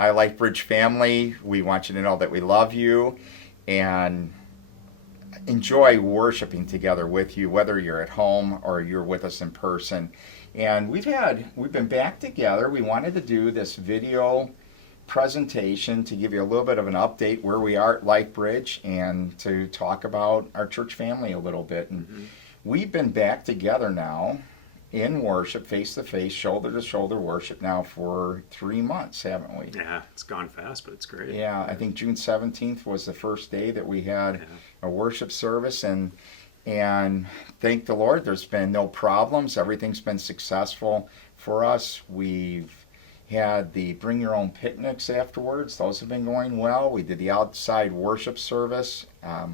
Hi, LifeBridge family. We want you to know that we love you and enjoy worshiping together with you, whether you're at home or you're with us in person. And we've been back together. We wanted to do this video presentation to give you a little bit of an update where we are at LifeBridge and to talk about our church family a little bit. And we've been back together now in worship, face to face, shoulder to shoulder worship now for 3 months, haven't we? Yeah, it's gone fast, but it's great. Yeah, I think June 17th was the first day that we had a worship service, and thank the Lord, there's been no problems. Everything's been successful for us. We've had the bring your own picnics afterwards. Those have been going well. We did the outside worship service a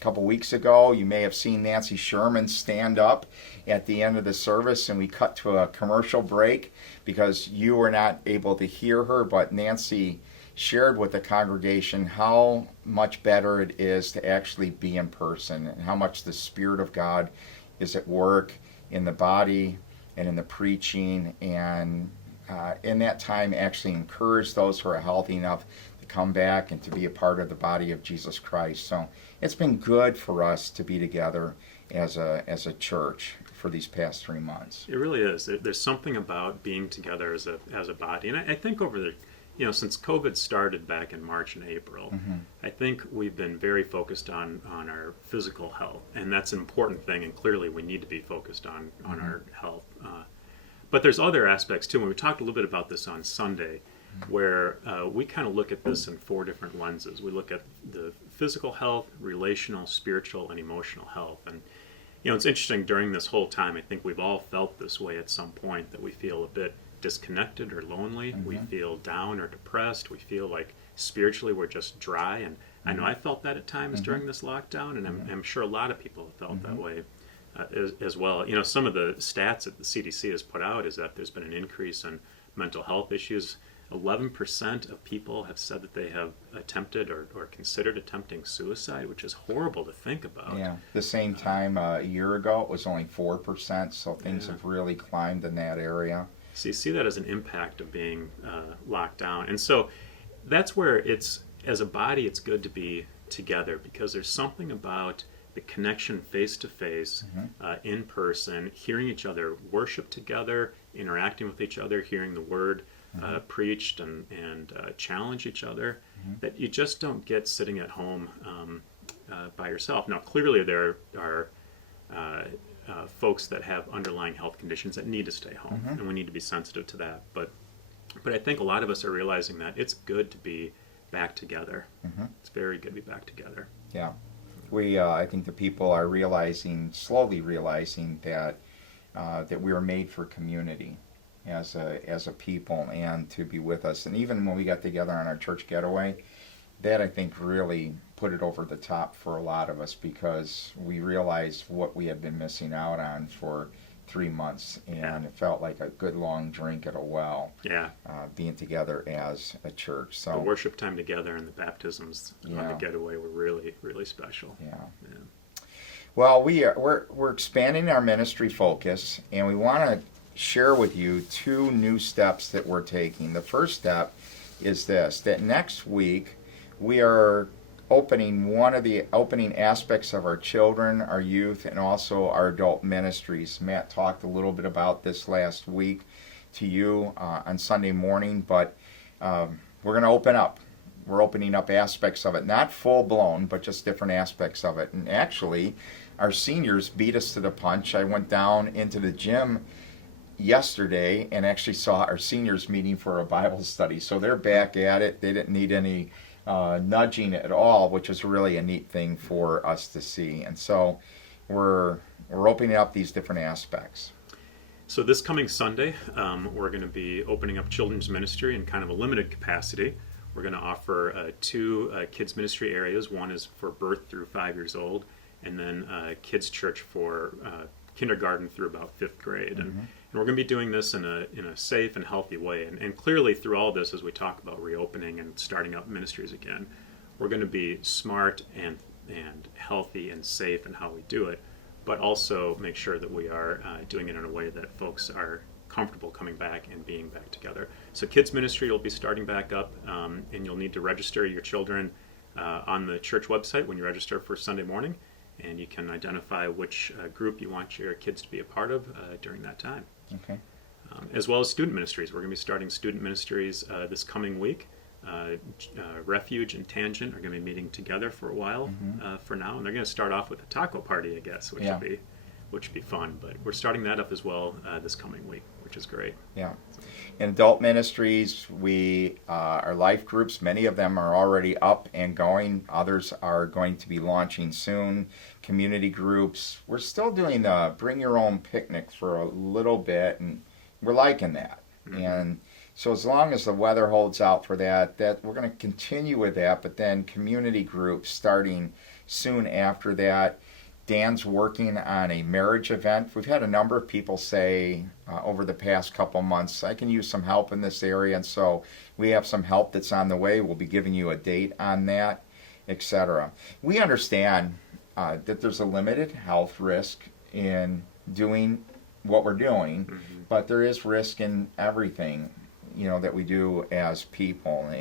couple weeks ago. You may have seen Nancy Sherman stand up at the end of the service, and we cut to a commercial break because you were not able to hear her, but Nancy shared with the congregation how much better it is to actually be in person and how much the Spirit of God is at work in the body and in the preaching, and in that time actually encourage those who are healthy enough to come back and to be a part of the body of Jesus Christ. So it's been good for us to be together as a church for these past 3 months. It really is. There's something about being together as a body, and I think over the since COVID started back in March and April, I think we've been very focused on our physical health, and that's an important thing, and clearly we need to be focused on our health. But there's other aspects too, and we talked a little bit about this on Sunday, where we kind of look at this in 4 different lenses. We look at the physical health, relational, spiritual, and emotional health. And it's interesting, during this whole time, I think we've all felt this way at some point, that we feel a bit disconnected or lonely. We feel down or depressed. We feel like spiritually we're just dry. And I know I felt that at times during this lockdown, and I'm sure a lot of people have felt that way as well. Some of the stats that the CDC has put out is that there's been an increase in mental health issues. 11% of people have said that they have attempted or considered attempting suicide, which is horrible to think about. Yeah, the same time a year ago it was only 4%, so things have really climbed in that area. So you see that as an impact of being locked down. And so that's where as a body, it's good to be together, because there's something about the connection face to face, in person, hearing each other worship together, interacting with each other, hearing the word preached and challenge each other, that you just don't get sitting at home by yourself. Now, clearly there are folks that have underlying health conditions that need to stay home, and we need to be sensitive to that. But I think a lot of us are realizing that it's good to be back together. It's very good to be back together. Yeah. I think the people are slowly realizing that we were made for community as a people, and to be with us. And even when we got together on our church getaway, that I think really put it over the top for a lot of us, because we realized what we had been missing out on for 3 months, and it felt like a good long drink at a well. Yeah. Being together as a church. So the worship time together and the baptisms on the getaway were really, really special. Yeah. Well, we're expanding our ministry focus, and we want to share with you 2 new steps that we're taking. The first step is this: that next week we are opening one of the opening aspects of our children, our youth, and also our adult ministries. Matt talked a little bit about this last week to you on Sunday morning, but we're going to open up. We're opening up aspects of it, not full blown, but just different aspects of it. And actually, our seniors beat us to the punch. I went down into the gym yesterday and actually saw our seniors meeting for a Bible study. So they're back at it. They didn't need any nudging at all, which is really a neat thing for us to see. And so we're opening up these different aspects. So this coming Sunday, we're going to be opening up children's ministry in kind of a limited capacity. We're going to offer 2 kids ministry areas. One is for birth through 5 years old, and then kids church for kindergarten through about 5th grade. And we're going to be doing this in a safe and healthy way. And clearly through all this, as we talk about reopening and starting up ministries again, we're going to be smart and healthy and safe in how we do it, but also make sure that we are doing it in a way that folks are comfortable coming back and being back together. So kids ministry will be starting back up, and you'll need to register your children on the church website when you register for Sunday morning, and you can identify which group you want your kids to be a part of during that time. Okay. As well as student ministries. We're going to be starting student ministries this coming week. Refuge and Tangent are going to be meeting together for a while for now, and they're going to start off with a taco party, I guess, which would be fun. But we're starting that up as well this coming week, which is great. Yeah. In adult ministries, our life groups, many of them are already up and going. Others are going to be launching soon. Community groups. We're still doing the bring your own picnic for a little bit, and we're liking that. And so as long as the weather holds out for that we're going to continue with that. But then community groups starting soon after that. Dan's working on a marriage event. We've had a number of people say over the past couple months, I can use some help in this area, and so we have some help that's on the way. We'll be giving you a date on that, etc. We understand that there's a limited health risk in doing what we're doing, but there is risk in everything, that we do as people.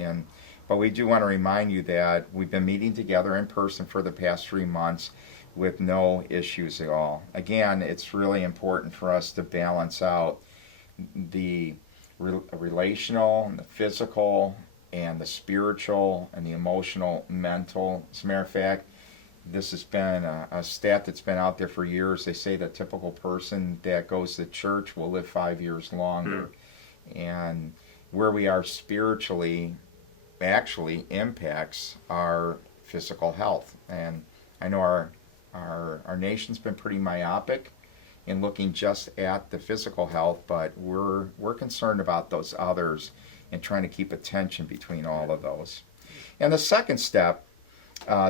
But we do want to remind you that we've been meeting together in person for the past 3 months with no issues at all. Again, it's really important for us to balance out the relational and the physical and the spiritual and the emotional, mental. As a matter of fact, this has been a stat that's been out there for years. They say the typical person that goes to church will live 5 years longer. And where we are spiritually actually impacts our physical health. And I know our nation's been pretty myopic in looking just at the physical health, but we're concerned about those others and trying to keep a tension between all of those. And the second step,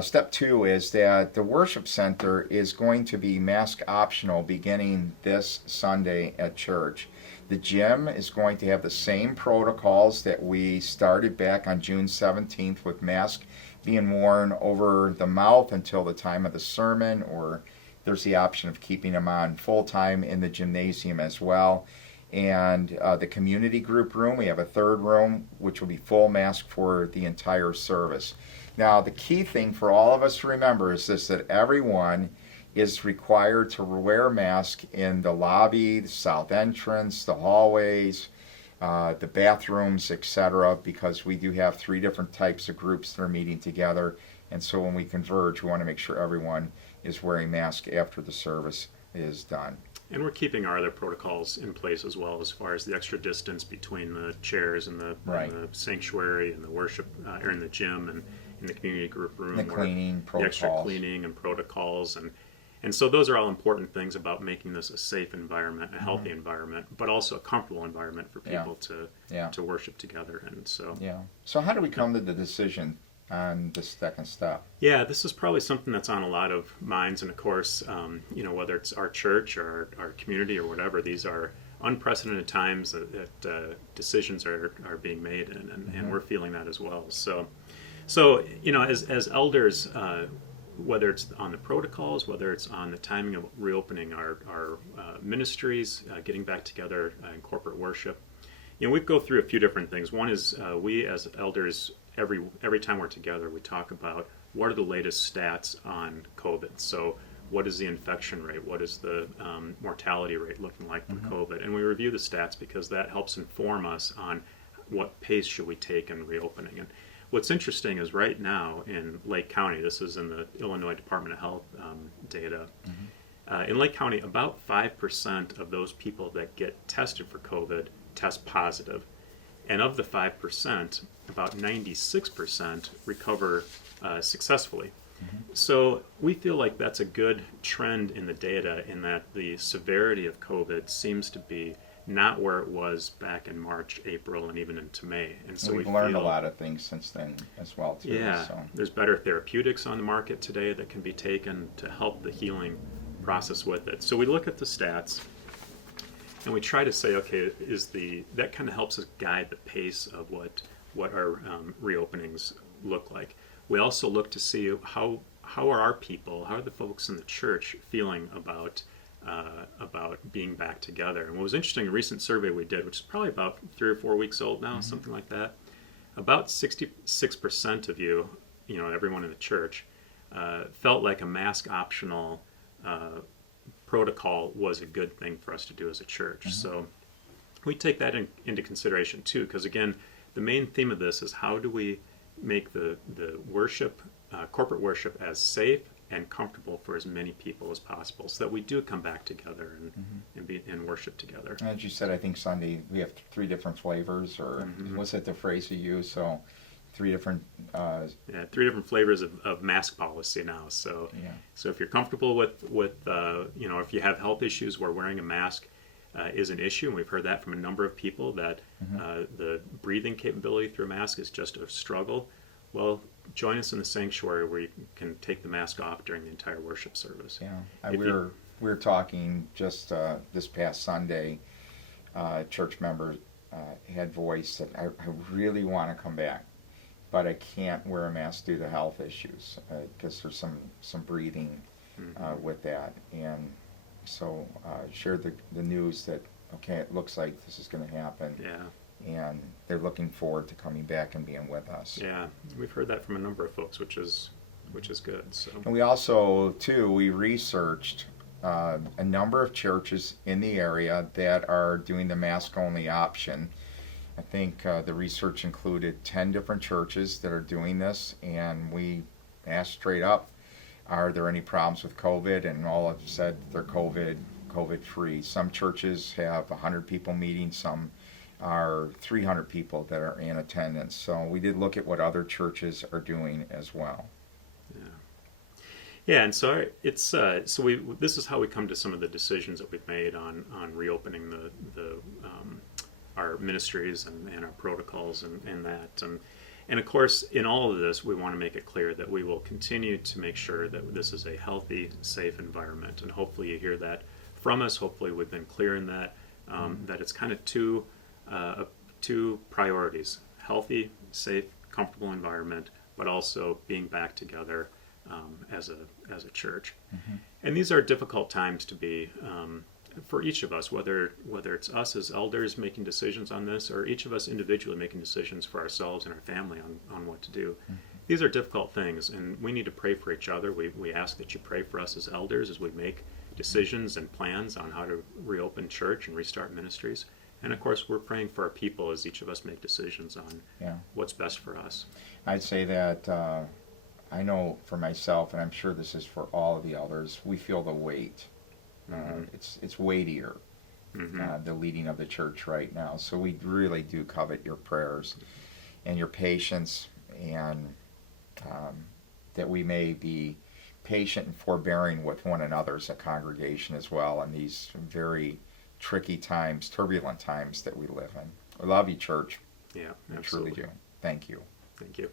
step 2, is that the worship center is going to be mask optional beginning this Sunday at church. The gym is going to have the same protocols that we started back on June 17th with masks being worn over the mouth until the time of the sermon, or there's the option of keeping them on full time in the gymnasium as well. And the community group room, we have a third room which will be full mask for the entire service. Now the key thing for all of us to remember is this, that everyone is required to wear a mask in the lobby, the south entrance, the hallways, the bathrooms, etc., because we do have 3 different types of groups that are meeting together, and so when we converge, we want to make sure everyone is wearing masks after the service is done. And we're keeping our other protocols in place as well, as far as the extra distance between the chairs and the sanctuary and the worship, or in the gym and in the community group room. The cleaning protocols. The extra cleaning and protocols. And so those are all important things about making this a safe environment, a healthy environment, but also a comfortable environment for people to worship together. And so So how do we come to the decision on the second step? Yeah, this is probably something that's on a lot of minds, and of course, whether it's our church or our community or whatever, these are unprecedented times that decisions are being made, and we're feeling that as well. So as elders, whether it's on the protocols, whether it's on the timing of reopening our ministries, getting back together in corporate worship, we go through a few different things. One is we as elders, every time we're together, we talk about what are the latest stats on COVID. So what is the infection rate? What is the mortality rate looking like for COVID? And we review the stats because that helps inform us on what pace should we take in reopening. And what's interesting is right now in Lake County, this is in the Illinois Department of Health data, in Lake County, about 5% of those people that get tested for COVID test positive. And of the 5%, about 96% recover successfully. So we feel like that's a good trend in the data, in that the severity of COVID seems to be not where it was back in March, April, and even into May. And so we've learned a lot of things since then as well, too. Yeah, there's better therapeutics on the market today that can be taken to help the healing process with it. So we look at the stats, and we try to say, okay, that kind of helps us guide the pace of what our reopenings look like. We also look to see how are our people, how are the folks in the church feeling about about being back together. And what was interesting, a recent survey we did, which is probably about 3 or 4 weeks old now, something like that, about 66% of you, everyone in the church, felt like a mask optional protocol was a good thing for us to do as a church. So we take that into consideration too, because again, the main theme of this is how do we make the worship, corporate worship, as safe and comfortable for as many people as possible, so that we do come back together and worship together. As you said, I think Sunday we have 3 different flavors, or was it the phrase you used? So 3 different. 3 different flavors of mask policy now. So so if you're comfortable with if you have health issues where wearing a mask is an issue, and we've heard that from a number of people that the breathing capability through a mask is just a struggle. Well, join us in the sanctuary where you can take the mask off during the entire worship service. Yeah, we were talking just this past Sunday. Church member had voiced that I really want to come back, but I can't wear a mask due to health issues because there's some breathing with that, and so shared the news that it looks like this is going to happen. And they're looking forward to coming back and being with us. Yeah, we've heard that from a number of folks, which is good. So. And we also, too, we researched a number of churches in the area that are doing the mask-only option. I think the research included 10 different churches that are doing this, and we asked straight up, are there any problems with COVID? And all have said they're COVID-free. Some churches have 100 people meeting, some are 300 people that are in attendance. So we did look at what other churches are doing as well. Yeah, and so it's this is how we come to some of the decisions that we've made on reopening the our ministries and our protocols and that. And of course, in all of this, we want to make it clear that we will continue to make sure that this is a healthy, safe environment. And hopefully you hear that from us. Hopefully we've been clear in that, that it's kind of two priorities: healthy, safe, comfortable environment, but also being back together as a church. And these are difficult times to be for each of us, whether it's us as elders making decisions on this, or each of us individually making decisions for ourselves and our family on what to do. These are difficult things, and we need to pray for each other. We ask that you pray for us as elders as we make decisions and plans on how to reopen church and restart ministries. And of course, we're praying for our people as each of us make decisions on what's best for us. I'd say that I know for myself, and I'm sure this is for all of the elders, we feel the weight. It's weightier, the leading of the church right now. So we really do covet your prayers and your patience, and that we may be patient and forbearing with one another as a congregation as well in these very tricky times, turbulent times that we live in. I love you, church. Yeah, I absolutely. truly do. Thank you. Thank you.